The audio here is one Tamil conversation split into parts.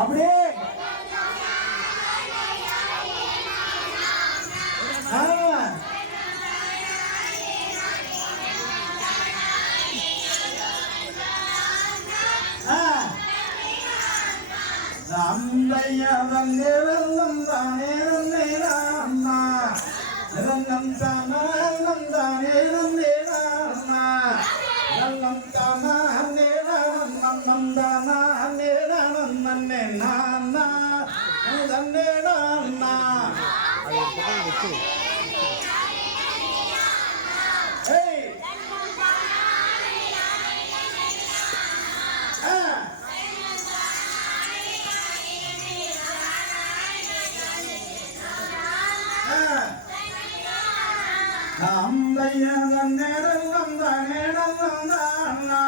அப்படியே அம்மையவன் நிறந்தம் தானே நந்தேனா நிறந்தம் தானா நந்தானே நந்தேனா நந்தம் தானா நேரா நந்தம் தானா நேரா நந்தே நானா நந்தேனா ஏய் அம்மையவன் நிறந்தம் தானே நந்தேனா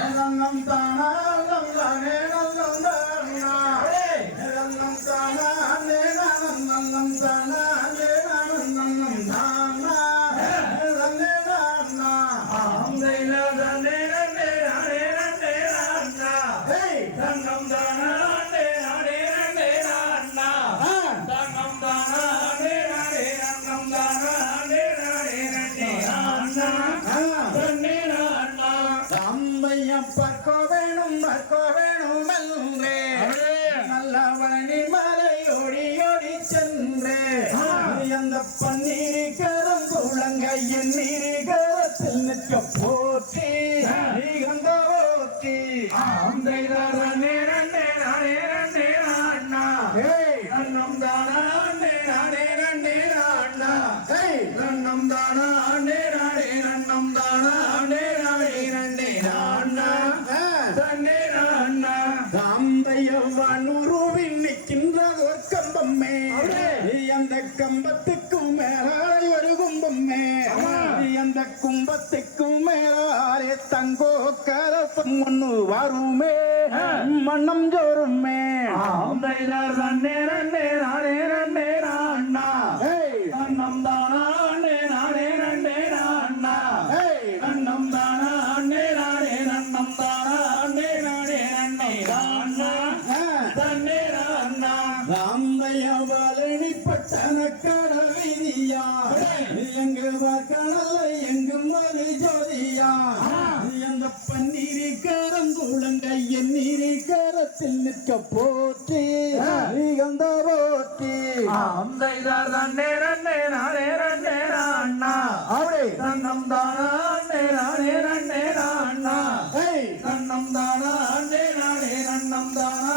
நிறந்தம் தானா நந்தானே நந்தேனா நிறந்தம் தானா நேரா நந்தம் தானா நேரா நந்தம் தானா நந்தேனா அம்மையவன் பக்கோ வேணும் என்றே நல்லவனி மலையோடி ஓடி சென்றே அந்த பன்னீரி கரம் குளங்கையின் நீரி கரத்தில் நிற்க போற்றி நீகந்த ஓற்றி அண்ணம் தானா அண்ணம் தானா அண்ணம் தானா வானுருவில் நிற்கின்ற ஒரு கம்பம்மே அந்த கம்பத்துக்கும் மேலாய் ஒரு கும்பம்மே அந்த கும்பத்துக்கும் மேலாலே தங்கோ கரசம் ஒண்ணு வருமே மன்னம் ஜோருமே அண்ணம் தானா ராம்பயவலனி பட்டண கடல் விதியா எங்கு கடல்ல எங்கும் ஒரு ஜோதியா அந்த பன்னீரி கரங்குளங்கையின் நீரி கரத்தில் நிற்க போற்றி நீகந்த போற்றி தன்னம் தானா தன்னம் தானா நன்னம் தானா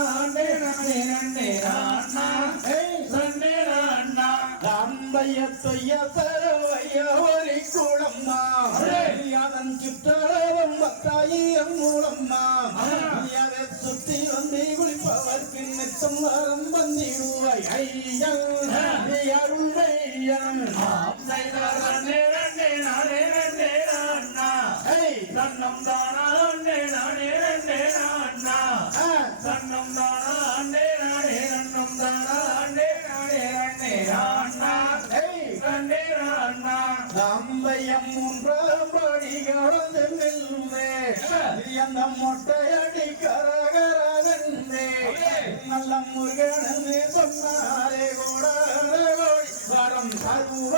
அம்பைய தொய்ய பரவைய ஒலி குளம்மா அதன் சுற்றளவும் 10,000 மூலம்மா அதை சுத்தி வந்து குளிப்பவர் பின்னச்சம் வரம் வந்திடுவாய் ஐயன் அருள்மையன் தன்னம் தானா தன்னம் தானா நன்னம் தானா அம்பையம் மூன்றாம் படி கலந்து நில்லே அந்த மொட்டையடி கரகரகந்தே நல்ல முருகனே சொன்னாரே கோடாரி வரம் தருவ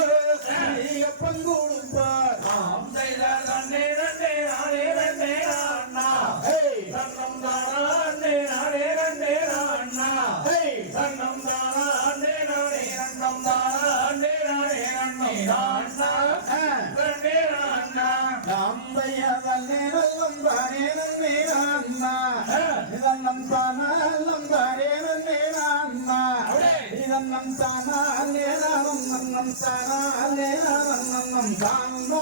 பங்கொடுப்பார் தன்னம் தானா தன்னம் தானா நன்னம் தானா அம்பையவன் நல்லம் தானே இதன்னம் தானா தானே இதன்னம் தானா நன்னம் தானா நன்னம் தானா நன்னம் தானா